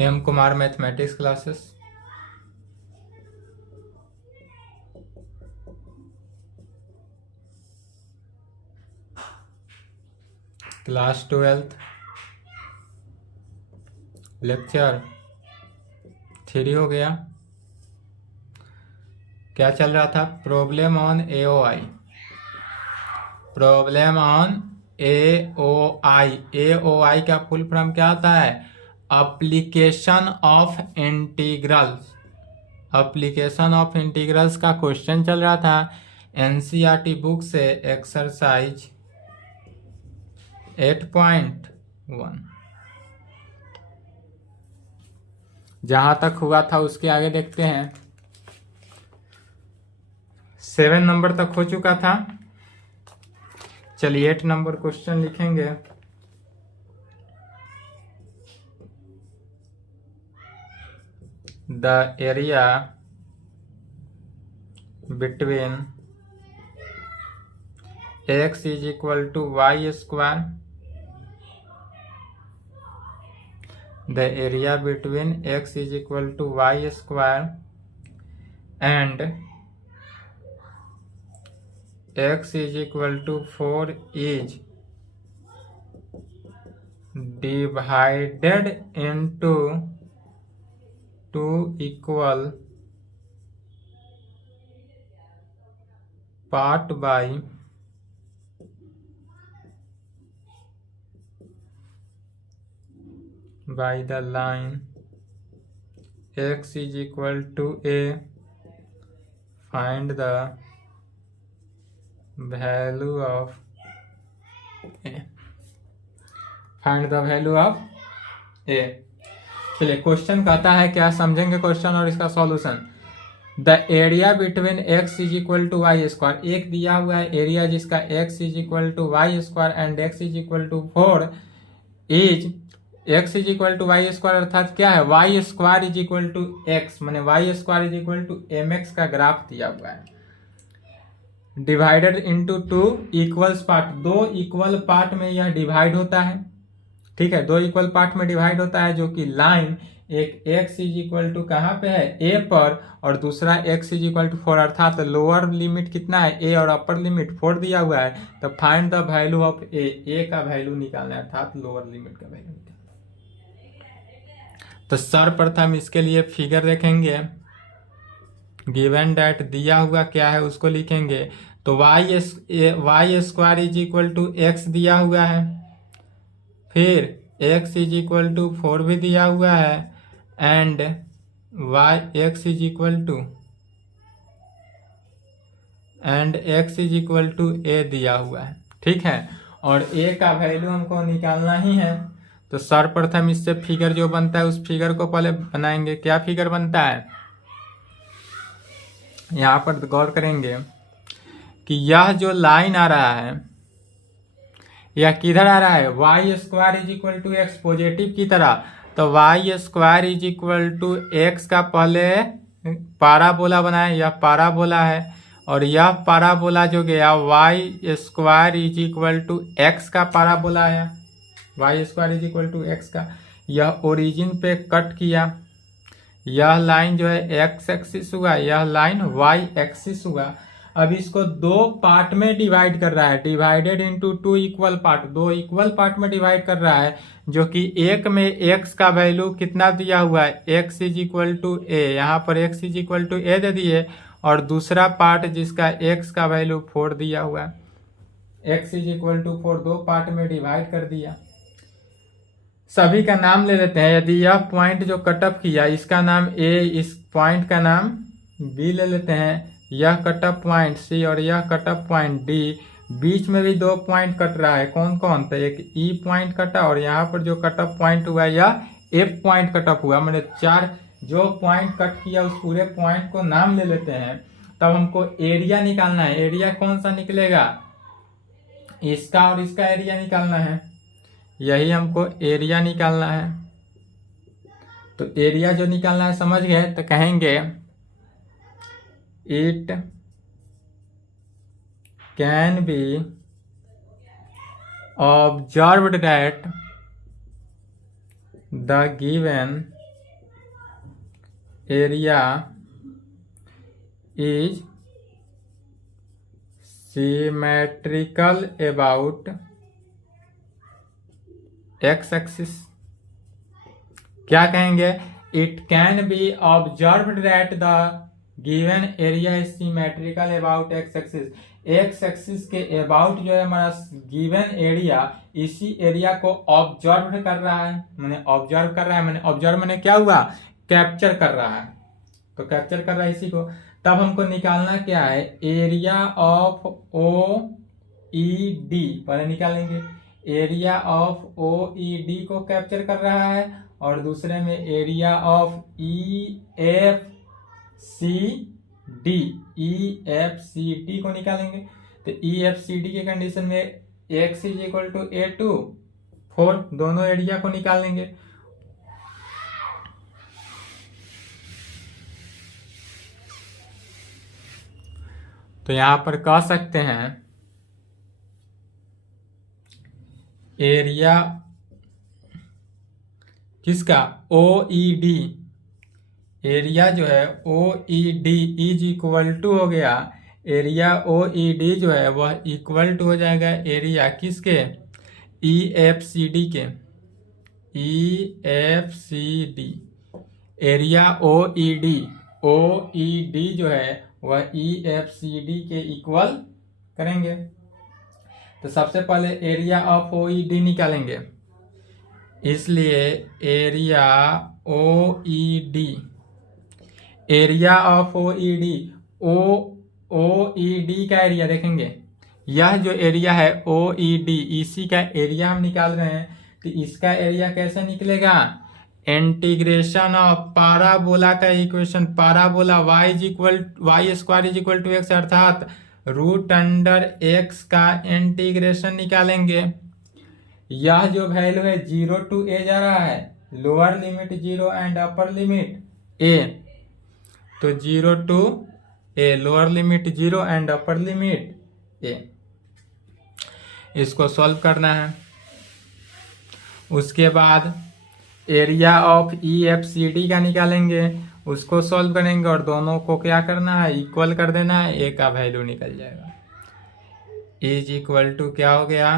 M Kumar mathematics classes. Class 12 lecture 3 हो गया। क्या चल रहा था? Problem on AOI. Problem on AOI. AOI का फुल फॉर्म क्या होता है? Application of integrals. Application of integrals का क्वेश्चन चल रहा था एनसीईआरटी बुक से, एक्सरसाइज 8.1। जहां तक हुआ था उसके आगे देखते हैं। 7 नंबर तक हो चुका था। चलिए 8 नंबर क्वेश्चन लिखेंगे। The area between x is equal to y square. The area between x is equal to y square and x is equal to 4 is divided into 2 equal part by the line x is equal to a. Find the value of a. Find the value of a. चलिए question कहता है क्या, समझेंगे question और इसका solution. The area between x is equal to y square. एक दिया हुआ है एरिया जिसका x is equal to y square and x is equal to 4 is x is equal to y square अर्थात क्या है, y square is equal to x, माने y square is equal to mx का graph दिया हुआ है। Divided into 2 equals part. 2 equal part में यह डिवाइड होता है। ठीक है, 2 इक्वल पार्ट में डिवाइड होता है, जो कि लाइन एक x इज इक्वल टू कहाँ पे है, a पर, और दूसरा x इज इक्वल टू 4 अर्थात लोअर लिमिट कितना है a और अपर लिमिट 4 दिया हुआ है। तो find the value of a का वैल्यू निकालना है अर्थात लोअर लिमिट का वैल्यू निकालना। तो सर्वप्रथम इसके लिए फिगर देखेंगे। गिवन डेट दिया हुआ क्या है उसको लिखेंगे। तो y square is equal to x दिया हुआ है, फिर x इज इक्वल टू 4 भी दिया हुआ है and x is equal to a दिया हुआ है। ठीक है, और a का वैल्यू हमको निकालना ही है। तो सर्वप्रथम इससे फिगर जो बनता है उस फिगर को पहले बनाएंगे। क्या फिगर बनता है, यहाँ पर गौर करेंगे कि यह जो लाइन आ रहा है यह किधर आ रहा है, y square is equal to x, positive की तरह। तो y square is equal to x का पहले पाराबोला बनाए, यह पाराबोला है, और यह पाराबोला जो गया y square is equal to x का पाराबोला आया, y square is equal to x का। यह ओरिजिन पे कट किया, यह लाइन जो है एक्स एक्सिस हुआ, यह लाइन वाई एक्सिस हुआ। अब इसको 2 पार्ट में डिवाइड कर रहा है, divided into 2 equal part, 2 equal part में डिवाइड कर रहा है, जो कि एक में x का वैल्यू कितना दिया हुआ है, x is equal to a, यहाँ पर x is equal to a दे दिए, और दूसरा पार्ट जिसका x का वैल्यू 4 दिया हुआ है, x is equal to 4, 2 part में डिवाइड कर दिया। सभी का नाम ले लेते हैं। यदि यह पॉइंट जो कटअप किया इसका नाम a, इस पॉइंट का नाम b ले लेते हैं, यह कटअप पॉइंट c और यह कटअप पॉइंट d। बीच में भी 2 पॉइंट कट रहा है, कौन कौन, तो एक e पॉइंट कटा और यहाँ पर जो कटअप पॉइंट हुआ यह f पॉइंट कटअप हुआ। मैंने 4 जो पॉइंट कट किया उस पूरे पॉइंट को नाम ले लेते हैं। तब हमको एरिया निकालना है। एरिया कौन सा निकलेगा, इसका और इसका एरिया निकालना है, यही हमको एरिया निकालना है। तो एरिया जो निकालना है समझ गए, तो कहेंगे it can be observed that the given area is symmetrical about x axis. क्या कहेंगे? It can be observed that the given area is symmetrical about x axis. X axis के अबाउट जो है हमारा गिवन एरिया इसी area को observe कर रहा है। मैंने ऑब्जर्व कर रहा है, मैंने ऑब्जर्व मैंने क्या हुआ? कैप्चर कर रहा है। तो कैप्चर कर रहा है इसी को। तब हमको निकालना क्या है? Area of O E D पहले निकालेंगे। Area of O E D को कैप्चर कर रहा है और दूसरे में area of E F C D को निकालेंगे। तो ई एफ सी डी के कंडीशन में x is equal to a to 4, दोनों एरिया को निकालेंगे। तो यहां पर कह सकते हैं एरिया किसका? ओ ई डी। एरिया जो है O E D is equal to हो गया, एरिया ओ ई डी जो है वह इक्वल टू हो जाएगा एरिया किसके? ई एफ सी डी के। E F C D area O E D जो है वह ई एफ सी डी के इक्वल करेंगे। तो सबसे पहले area of O E D निकालेंगे, इसलिए area O E D, area of O E D, O E D का एरिया देखेंगे। यह जो एरिया है ओ ई डी, इसी का एरिया हम निकाल रहे हैं। तो इसका एरिया कैसे निकलेगा? इंटीग्रेशन ऑफ पाराबोला का equation, parabola y square is equal to x, अर्थात रूट अंडर एक्स का इंटीग्रेशन निकालेंगे। यह जो वैल्यू है 0 टू ए जा रहा है, lower limit 0 and upper limit A. तो 0 to A, lower limit 0 and upper limit A. इसको सॉल्व करना है। उसके बाद area of E F C D का निकालेंगे, उसको सॉल्व करेंगे और दोनों को क्या करना है? इक्वल कर देना है, ए का वैल्यू निकल जाएगा। इज इक्वल टू क्या हो गया?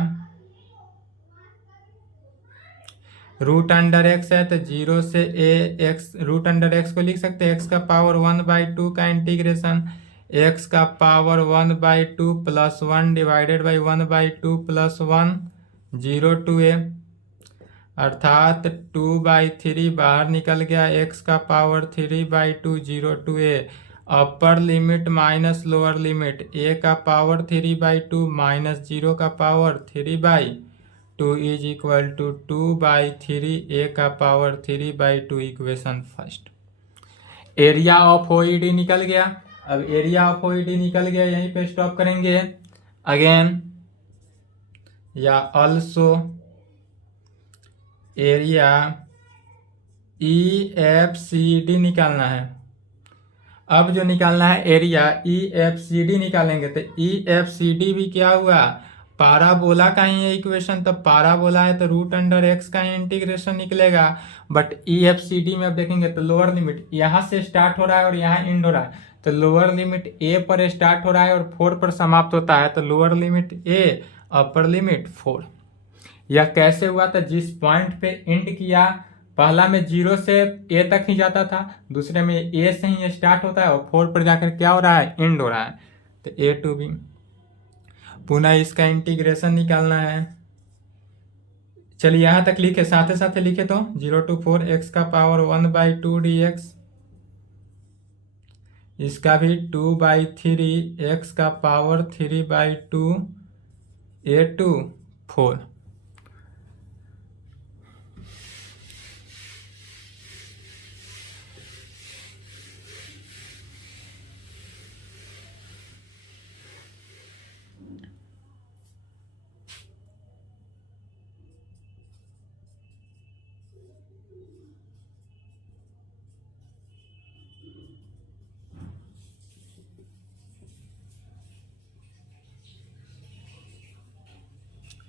रूट अंडर एक्स है तो 0 से A X, root under X को लिख सकते हैं एक्स का पावर 1/2 का इंटीग्रेशन एक्स का power 1/2 plus 1 divided by 1/2 plus 1 0 to A, अर्थात 2/3 बाहर निकल गया, एक्स का power 3/2 0 to A. Upper limit minus lower limit, A का पावर 3/2 माइनस 0 का पावर 3/2 इज इक्वल टू 2/3, ए का power 3/2। Equation first. Area of ओईडी निकल गया। अब एरिया ऑफ ओईडी निकल गया, यहीं पे स्टॉप करेंगे। अगेन या also area E F C D निकालना है। अब जो निकालना है area E F C D निकालेंगे। तो ई एफ सी डी भी क्या हुआ? पाराबोला का ही है इक्वेशन। तो पाराबोला है तो रूट अंडर एक्स का ही इंटीग्रेशन निकलेगा। But E F C D में अब देखेंगे तो लोअर लिमिट यहाँ से स्टार्ट हो रहा है और यहाँ एंड हो रहा है। तो लोअर लिमिट ए पर स्टार्ट हो रहा है और 4 पर समाप्त होता है। तो लोअर लिमिट ए, अपर लिमिट 4। यह कैसे हुआ? था जिस पॉइंट पे एंड किया, पहला में 0 से ए तक ही जाता था, दूसरे में ए से ही स्टार्ट होता है और 4 पर जाकर क्या हो रहा है? एंड हो रहा है। तो ए टू बी, पुनः इसका इंटीग्रेशन निकालना है। चलिए यहां तक लिखे, साथ साथ लिखे तो 0 टू 4 एक्स का पावर 1/2 dx, इसका भी 2/3 एक्स का पावर 3/2 ए टू 4।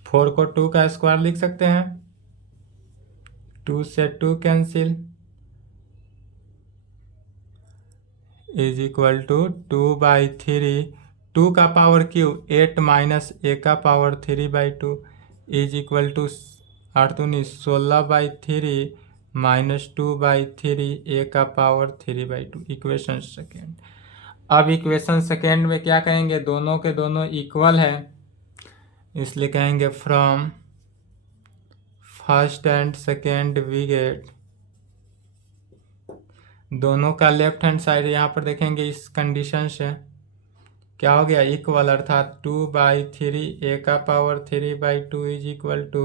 फोर को 2 का स्क्वायर लिख सकते हैं, 2 से 2 कैंसिल, इज इक्वल टू 2/3, 2 का पावर क्यू 8 माइनस ए का पावर 3/2 इज इक्वल टू 8 दूनी 16/3 माइनस 2/3 ए का पावर 3/2। Equation second. अब इक्वेशन सेकेंड में क्या कहेंगे, दोनों के दोनों इक्वल है, इसलिए कहेंगे from first and second we get, दोनों का लेफ्ट हैंड साइड यहाँ पर देखेंगे इस कंडीशन से क्या हो गया, इक्वल, अर्थात 2/3 ए का power 3/2 is equal to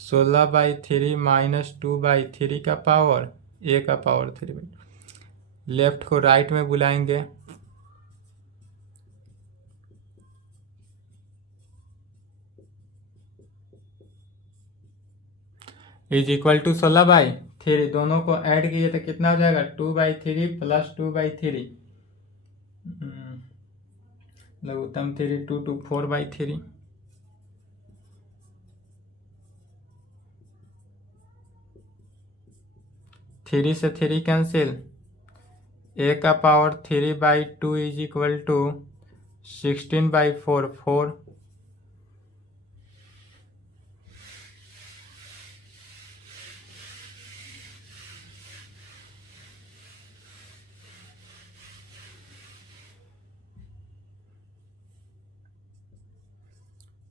16/3 minus 2/3 का पावर ए का पावर 3/2। लेफ्ट को राइट में बुलाएंगे, इज इक्वल टू 16/3, दोनों को ऐड किए तो कितना हो जाएगा, 2/3 प्लस 2/3, लघुत्तम 3 2 2 4/3, थ्री से 3 कैंसिल, ए का पावर 3/2 इज इक्वल टू 16/4, 4,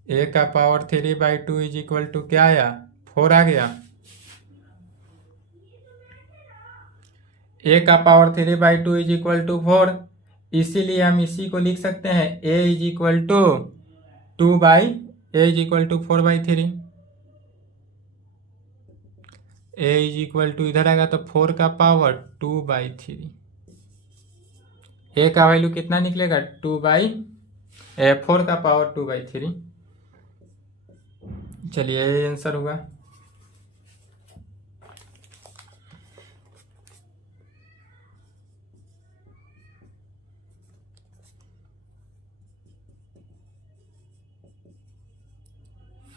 ए का पावर 3/2 इज इक्वल टू क्या आया, 4 आ गया। ए का पावर 3/2 इज इक्वल टू 4, इसीलिए हम इसी को लिख सकते हैं A is equal to 4/3, A is equal to इधर आएगा तो 4 का पावर 2/3, ए का वैल्यू कितना निकलेगा, 4 का पावर 2/3। चलिए ये आंसर हुआ।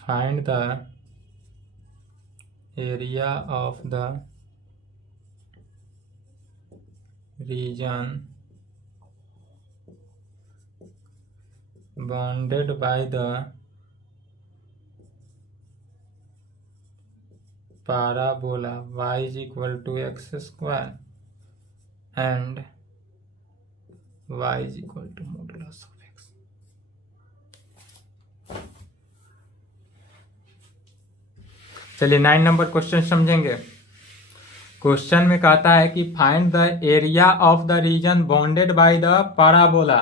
Find the area of the region bounded by the parabola y is equal to x square and y is equal to modulus of x। चलिए 9 नंबर क्वेश्चन समझेंगे। क्वेश्चन में कहता है कि find the area of the region bounded by the parabola,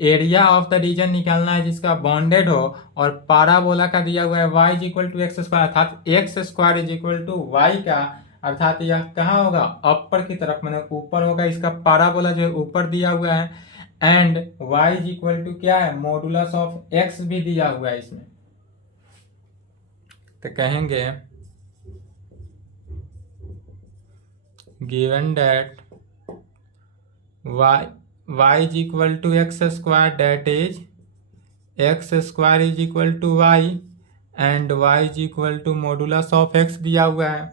area of the region निकालना है जिसका bounded हो और पाराबोला का दिया हुआ है y is equal to x square, अर्थात x square is equal to Y का, अर्थात यह कहाँ होगा, अपर की तरफ, मैंने ऊपर होगा, इसका पाराबोला जो है ऊपर दिया हुआ है, and y is equal to क्या है, मॉडुलस ऑफ x भी दिया हुआ है इसमें। तो कहेंगे given that y is equal to x square, that is x square is equal to y and y is equal to modulus of x दिया हुआ है।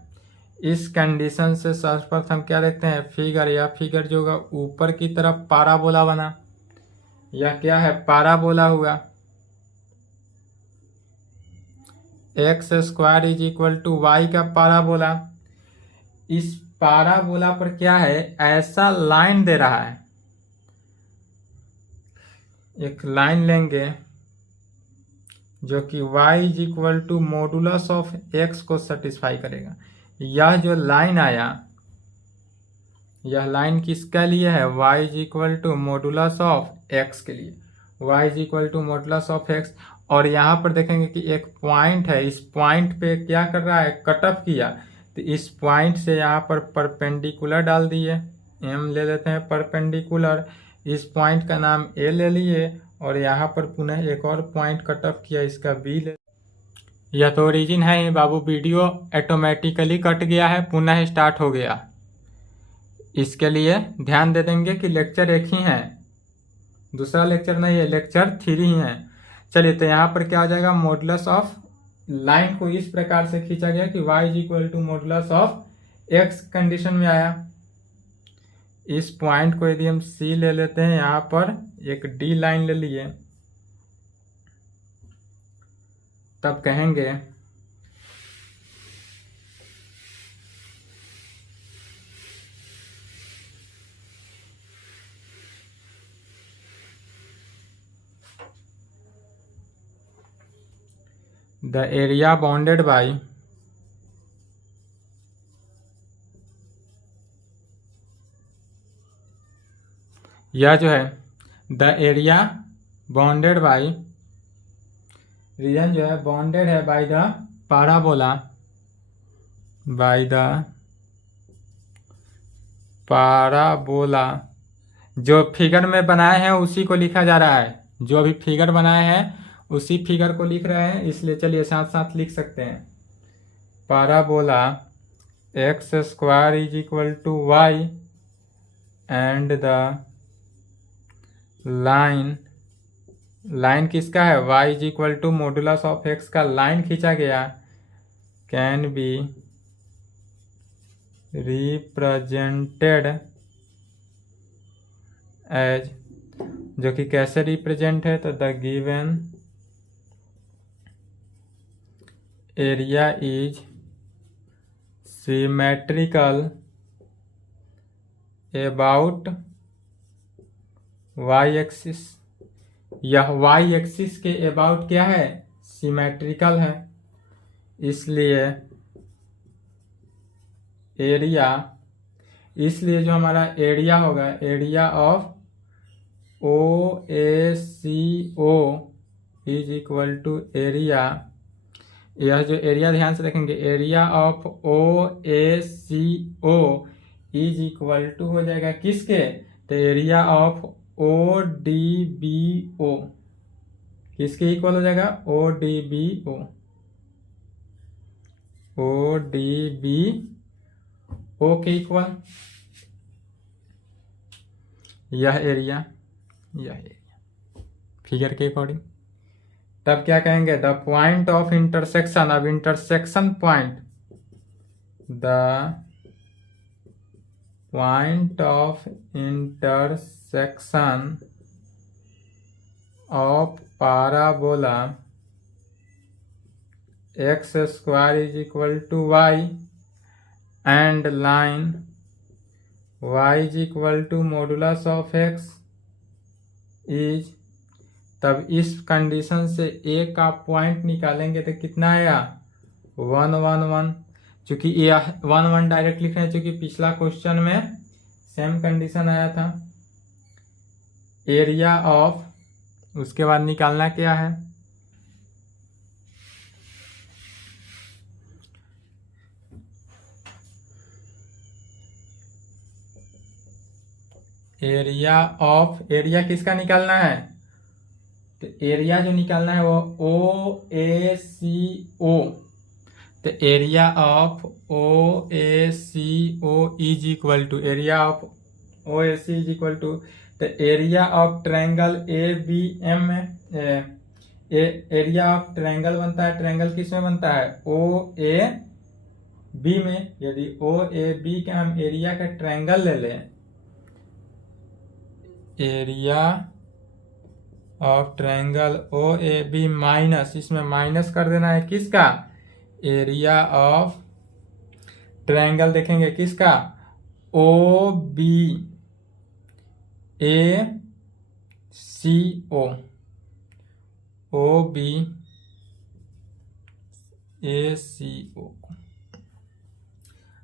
इस कंडीशन से सर्वप्रथम क्या देखते हैं, फिगर, या फिगर जो होगा ऊपर की तरफ पाराबोला बना, यह क्या है, पाराबोला हुआ, x square is equal to Y का पाराबोला। इस पाराबोला पर क्या है, ऐसा लाइन दे रहा है, एक लाइन लेंगे जो कि y is equal to modulus of x को सेटिस्फाई करेगा। यह जो लाइन आया, यह लाइन किसके लिए है, y is equal to modulus of x के लिए, y is equal to modulus of x। और यहाँ पर देखेंगे कि एक पॉइंट है, इस पॉइंट पे क्या कर रहा है, कटअप किया, तो इस पॉइंट से यहाँ पर परपेंडिकुलर डाल दिए, m ले लेते हैं परपेंडिकुलर, इस पॉइंट का नाम A ले लिए और यहाँ पर पुनः एक और पॉइंट कटअप किया, इसका B ले। यह तो ओरिजिन है ही बाबू, वीडियो ऑटोमेटिकली कट गया है, पुनः स्टार्ट हो गया। इसके लिए ध्यान दे देंगे कि लेक्चर एक ही है, दूसरा लेक्चर नहीं है, लेक्चर 3 ही है। चलिए तो यहाँ पर क्या हो जाएगा, मॉडुलस ऑफ, लाइन को इस प्रकार से खींचा गया कि y is equal to modulus of x condition में आया। इस पॉइंट को यदि हम सी ले लेते हैं, यहाँ पर एक डी लाइन ले लिए, तब कहेंगे द एरिया बाउंडेड बाय यह जो है the area bounded by, region जो है बाउंडेड है by the parabola, by the parabola. जो फिगर में बनाए हैं उसी को लिखा जा रहा है, जो अभी फिगर बनाए हैं उसी फिगर को लिख रहे हैं, इसलिए चलिए साथ साथ लिख सकते हैं। Parabola x square is equal to y and the line किसका है, y is equal to modulus of x का लाइन खींचा गया, कैन बी रिप्रेजेंटेड एज, जो कि कैसे रिप्रेजेंट है, तो the given area is symmetrical about y axis. यह वाई एक्सिस के अबाउट क्या है, सिमेट्रिकल है, इसलिए एरिया, इसलिए जो हमारा एरिया होगा, area of O A C O is equal to area, यह जो एरिया ध्यान से देखेंगे, area of O A C O is equal to हो जाएगा किसके, तो area of O D B O, किसके इक्वल हो जाएगा, O D B O, O D B O के इक्वल, यह एरिया फिगर के अकॉर्डिंग। तब क्या कहेंगे, द पॉइंट ऑफ इंटरसेक्शन, अब intersection point, the point of intersection of parabola x square is equal to y and line y is equal to modulus of x is, तब इस condition से a का point निकालेंगे तो कितना आया, 1 1 1, चूंकि ये 1 1 डायरेक्ट लिख रहे हैं, चूंकि पिछला क्वेश्चन में सेम कंडीशन आया था। एरिया ऑफ, उसके बाद निकालना क्या है, एरिया ऑफ, एरिया किसका निकालना है, तो एरिया जो निकालना है वो ओ ए सी ओ, तो area of O A C O is equal to, area of O A C is equal to, तो area of triangle A B M में, एरिया ऑफ ट्रायंगल बनता है, ट्रायंगल किस में बनता है, ओ ए बी में। यदि ओ ए बी का हम एरिया का ट्रायंगल ले लें, area of triangle O A B minus, इसमें माइनस कर देना है किसका, एरिया ऑफ ट्रायंगल देखेंगे किसका, O B A C O, O B A C O,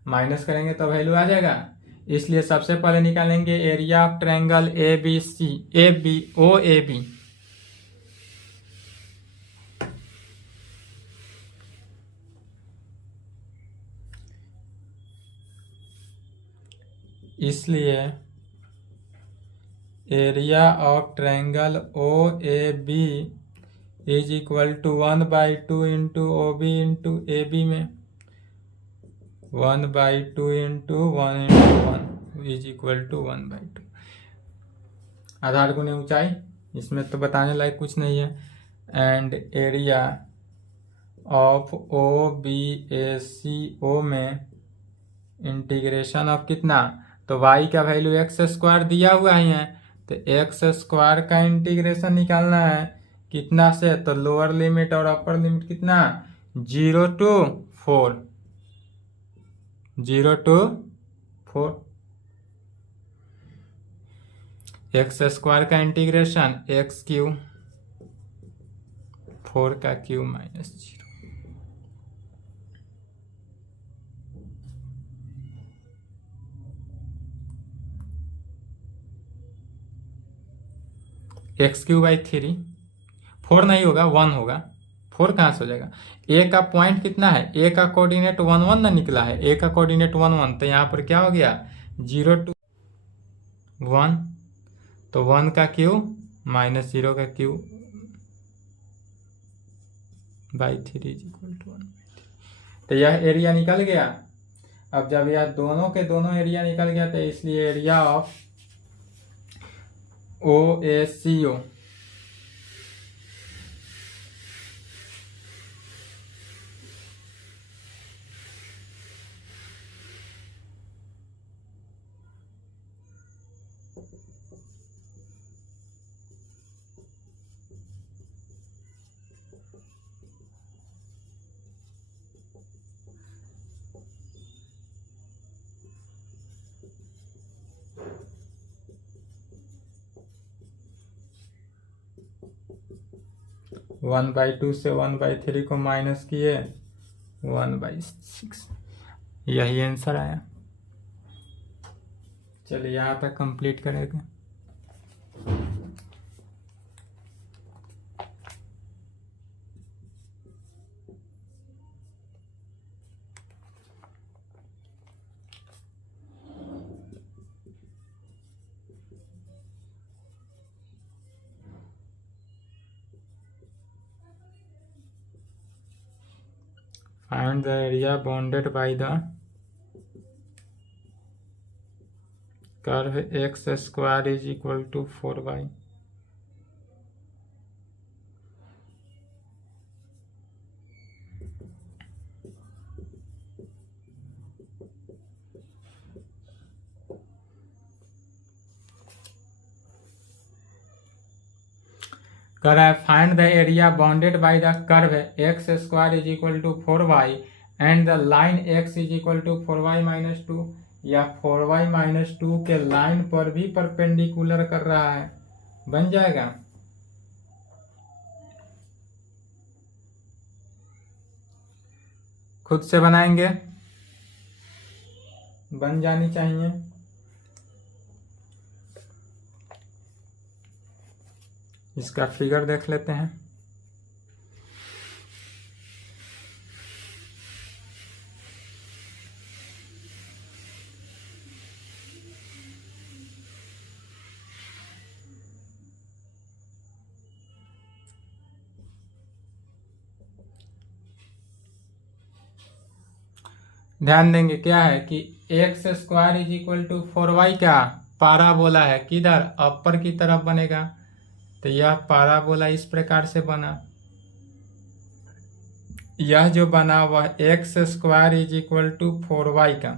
minus करेंगे तो वैल्यू आ जाएगा, इसलिए सबसे पहले निकालेंगे area of triangle A B C, A B O A B, इसलिए area of triangle O A B is equal to 1/2 into O B into A B में, 1/2 इंटू 1 इज इक्वल टू 1/2, आधार गुने ऊंचाई, इसमें तो बताने लायक कुछ नहीं है। And area of O B A C O में इंटीग्रेशन ऑफ कितना, तो y का वैल्यू एक्स स्क्वायर दिया हुआ ही है, तो एक्स स्क्वायर का इंटीग्रेशन निकालना है कितना से, तो लोअर लिमिट और अपर लिमिट कितना, 0 to 4, 0 to 4, एक्स स्क्वायर का इंटीग्रेशन एक्स क्यू 4 का Q minus 0। X Q by 3, 4 नहीं होगा 1 होगा, 4 कहाँ से हो जाएगा, ए का पॉइंट कितना है, ए का कोऑर्डिनेट 1 1 ना निकला है, ए का कोऑर्डिनेट 1 1, तो यहाँ पर क्या हो गया 0 to 1, तो 1 का क्यू माइनस 0 का q by 3 is equal to 1। तो यह एरिया निकल गया। अब जब यह दोनों के दोनों एरिया निकल गया, तो इसलिए area of OACO one by two से 1/3 को माइनस किए 1/6, यही आंसर आया। चलिए यहाँ तक कंप्लीट करेंगे। Find the area bounded by the curve x square is equal to 4y। कह रहा है find the area bounded by the curve x square is equal to 4y and the line x is equal to 4y minus 2, या 4y minus 2 के line पर भी perpendicular कर रहा है, बन जाएगा। खुद से बनाएंगे, बन जानी चाहिए। इसका फिगर देख लेते हैं। ध्यान देंगे क्या है कि x square is equal to 4y का पाराबोला है, किधर अपर की तरफ बनेगा, तो यह पाराबोला इस प्रकार से बना, यह जो बना वह x square is equal to 4y का,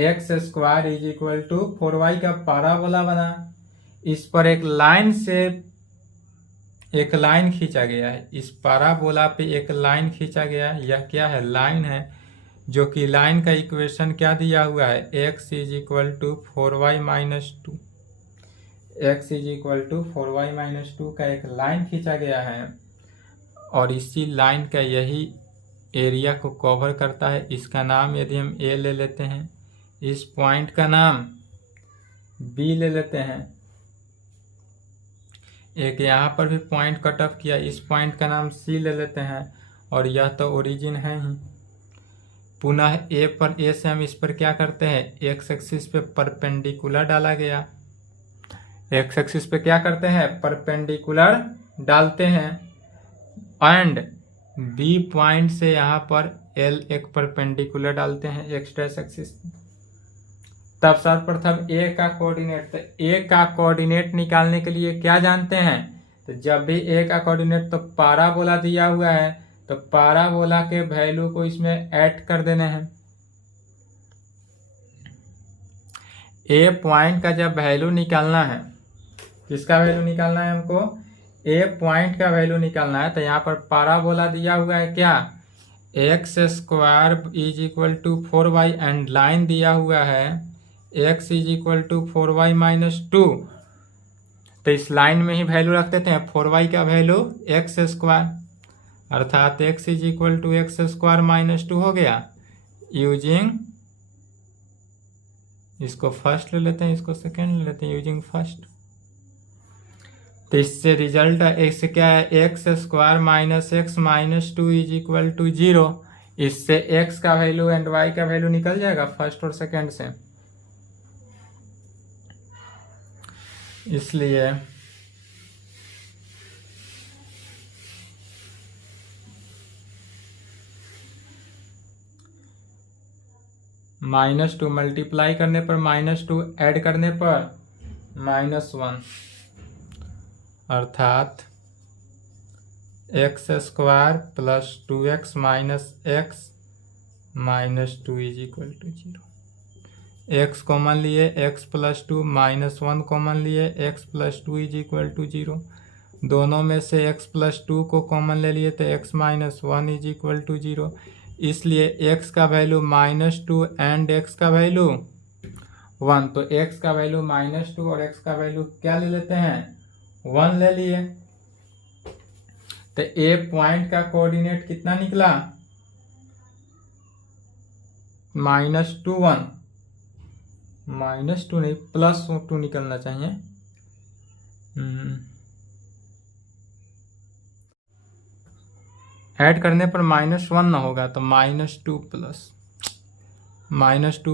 x square is equal to 4y का पाराबोला बना। इस पर एक लाइन से एक लाइन खींचा गया है, इस पाराबोला पे एक लाइन खींचा गया है, यह क्या है, लाइन है, जो कि लाइन का इक्वेशन क्या दिया हुआ है, x is equal to 4y minus 2, x is equal to 4y minus 2 का एक लाइन खींचा गया है, और इसी लाइन का यही एरिया को कवर करता है। इसका नाम यदि हम a ले लेते हैं, इस पॉइंट का नाम b ले लेते हैं, एक यहाँ पर भी पॉइंट कट ऑफ किया, इस पॉइंट का नाम c ले लेते हैं, और यह तो ओरिजिन है ही। पुनः a पर a से हम इस पर क्या करते हैं, एक्स एक्सिस पे परपेंडिकुलर डाला गया, एक्स एक्सिस पे क्या करते हैं, परपेंडिकुलर डालते हैं, एंड b पॉइंट से यहाँ पर l एक परपेंडिकुलर डालते हैं एक्स डैश एक्सिस। तब सर्वप्रथम a का कोऑर्डिनेट, तो a का कोऑर्डिनेट निकालने के लिए क्या जानते हैं, तो जब भी a का कोऑर्डिनेट तो पाराबोला दिया हुआ है, तो पाराबोला के वैल्यू को इसमें ऐड कर देने हैं, ए पॉइंट का जब वैल्यू निकालना है, किसका वैल्यू निकालना है हमको, ए पॉइंट का वैल्यू निकालना है, तो यहाँ पर पैराबोला दिया हुआ है क्या, x square is equal to 4y and line दिया हुआ है x is equal to 4y minus 2। तो इस लाइन में ही वैल्यू रख देते हैं, 4y का वैल्यू एक्स स्क्वायर, अर्थात x is equal to x square minus 2 हो गया। यूजिंग, इसको फर्स्ट ले लेते हैं, इसको सेकेंड ले लेते हैं, यूजिंग फर्स्ट। तो इससे रिजल्ट एक्स क्या है, x square minus x minus 2 is equal to 0। इससे x का वैल्यू एंड y का वैल्यू निकल जाएगा फर्स्ट और सेकेंड से। इसलिए -2 मल्टीप्लाई करने पर -2 ऐड करने पर -1, अर्थात x square plus 2x minus x minus 2 is equal to 0। X common लिए, x प्लस 2 -1 कॉमन लिए, x plus 2 is equal to 0। दोनों में से x प्लस 2 को कॉमन ले लिए तो x minus 1 is equal to 0। इसलिए x का वैल्यू -2 एंड x का वैल्यू 1। तो x का वैल्यू -2 और x का वैल्यू क्या ले लेते हैं, 1 ले लिए। तो ए पॉइंट का कोऑर्डिनेट कितना निकला, -2 1, -2 नहीं +2 निकलना चाहिए। ऐड करने पर -1 ना होगा तो -2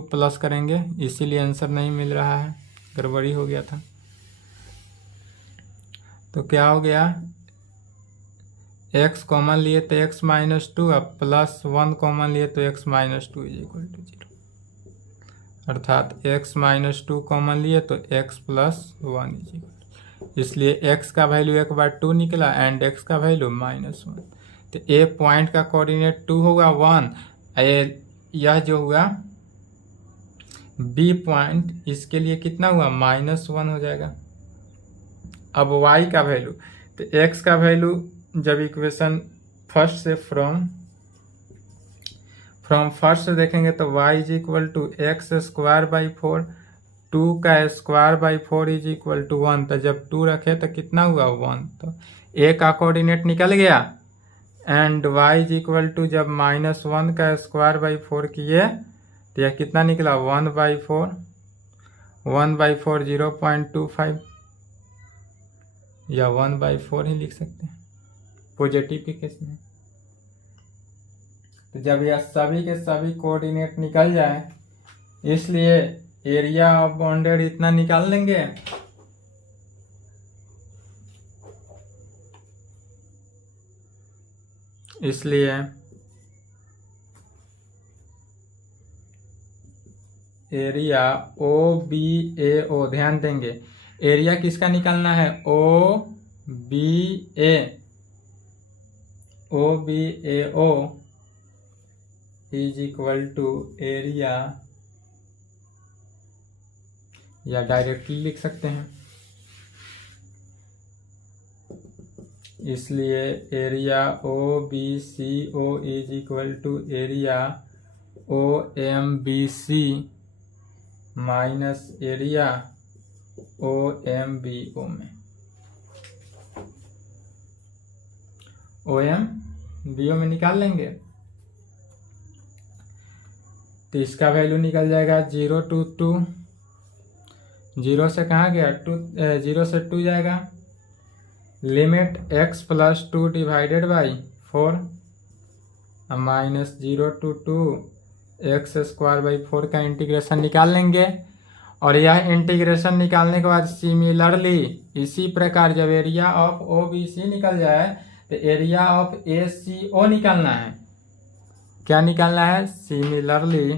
प्लस करेंगे, इसीलिए आंसर नहीं मिल रहा है, गड़बड़ी हो गया था। तो क्या हो गया, x कॉमन लिए तो x माइनस 2, अब +1 कॉमन लिए तो x minus 2 is equal to 0, अर्थात x माइनस 2 कॉमन लिए तो x प्लस 1 इज इक्वल। इसलिए x का वैल्यू एक बार 2 निकला एंड x का वैल्यू -1। तो ए पॉइंट का कोऑर्डिनेट 2 होगा 1, यह जो हुआ बी पॉइंट, इसके लिए कितना हुआ, -1 हो जाएगा। अब y का वैल्यू, तो x का वैल्यू जब इक्वेशन फर्स्ट से फ्रॉम फर्स्ट से देखेंगे तो y is equal to x square by 4, 2 का square by 4 is equal to 1। तो जब 2 रखे तो कितना हुआ, 1। तो a का कोऑर्डिनेट निकल गया and y is equal to जब -1 का स्क्वायर बाई 4 किए तो यह कितना निकला, 1/4, 1/4 0.25 या 1/4 ही लिख सकते हैं पॉजिटिव के केस में। तो जब यह सभी के सभी कोऑर्डिनेट निकल जाए, इसलिए एरिया ऑफ बाउंडेड इतना निकाल लेंगे। इसलिए एरिया OBAO, ध्यान देंगे एरिया किसका निकालना है, OBAO is equal to area, या डायरेक्टली लिख सकते हैं। इसलिए area OBCO is equal to area OMBC minus area OMBO में, OMBO में निकाल लेंगे तो इसका वैल्यू निकल जाएगा 0 to 2, 0 से कहाँ गया 2, 0 से 2 जाएगा, limit x plus 2 divided by 4 -0 to 2 x square by 4 का इंटीग्रेशन निकाल लेंगे। और यह इंटीग्रेशन निकालने के बाद सिमिलरली इसी प्रकार जब एरिया ऑफ OBC निकल जाए तो एरिया ऑफ ACO निकालना है। क्या निकालना है, सिमिलरली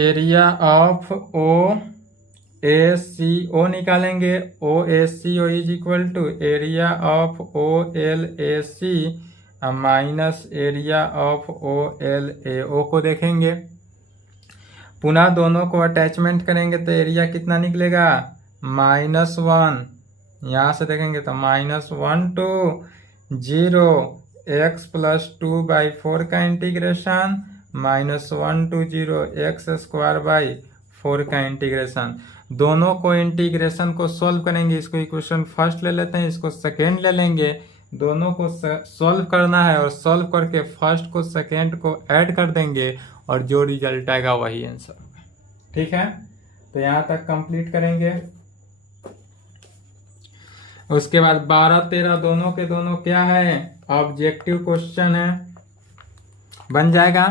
एरिया ऑफ OACO निकालेंगे। OACO is equal to area of OLAC अब minus area of O L A, O को देखेंगे, पुनः दोनों को अटैचमेंट करेंगे तो एरिया कितना निकलेगा -1। यहाँ से देखेंगे तो -1 to 0 x + 2/4 का इंटीग्रेशन -1 to 0 x² का इंटीग्रेशन। दोनों को इंटीग्रेशन को सॉल्व करेंगे। इसको इक्वेशन फर्स्ट ले लेते हैं, इसको सेकेंड ले लेंगे। दोनों को सॉल्व करना है और सॉल्व करके फर्स्ट को सेकेंड को ऐड कर देंगे और जो रिजल्ट आएगा वही आंसर। ठीक है, तो यहाँ तक कंप्लीट करेंगे। उसके बाद 12, 13 दोनों के दोनों क्या है, ऑब्जेक्टिव क्वेश्चन है, बन जाएगा।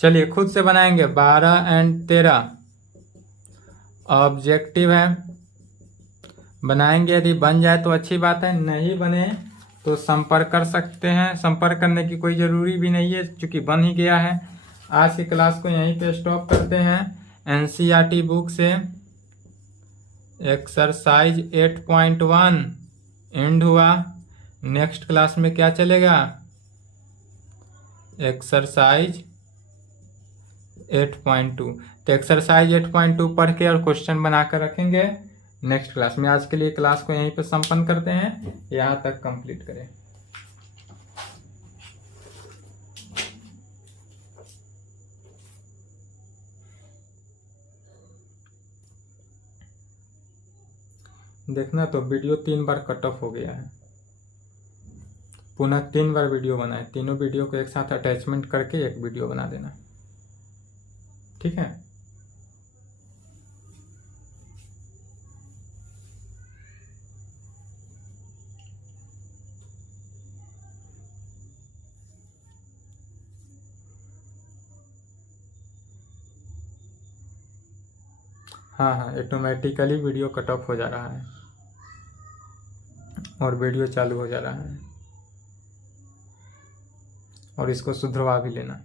चलिए खुद से बनाएंगे। 12 और 13 ऑब्जेक्टिव है, बनाएंगे। यदि बन जाए तो अच्छी बात है, नहीं बने तो संपर्क कर सकते हैं। संपर्क करने की कोई ज़रूरी भी नहीं है क्योंकि बन ही गया है। आज की क्लास को यहीं पे स्टॉप करते हैं। एनसीईआरटी बुक से एक्सरसाइज 8.1 एंड हुआ। नेक्स्ट क्लास में क्या चलेगा, एक्सरसाइज 8.2। तो एक्सरसाइज 8.2 पढ़ के और क्वेश्चन बनाकर रखेंगे नेक्स्ट क्लास में। आज के लिए क्लास को यहीं पे संपन्न करते हैं, यहाँ तक कंप्लीट करें। देखना तो वीडियो 3 बार कट ऑफ हो गया है, पुनः 3 बार वीडियो बनाए। तीनों वीडियो को एक साथ अटैचमेंट करके एक वीडियो बना देना। ठीक है, हाँ हाँ, ऑटोमेटिकली वीडियो कट ऑफ हो जा रहा है और वीडियो चालू हो जा रहा है, और इसको सुधरवा भी लेना।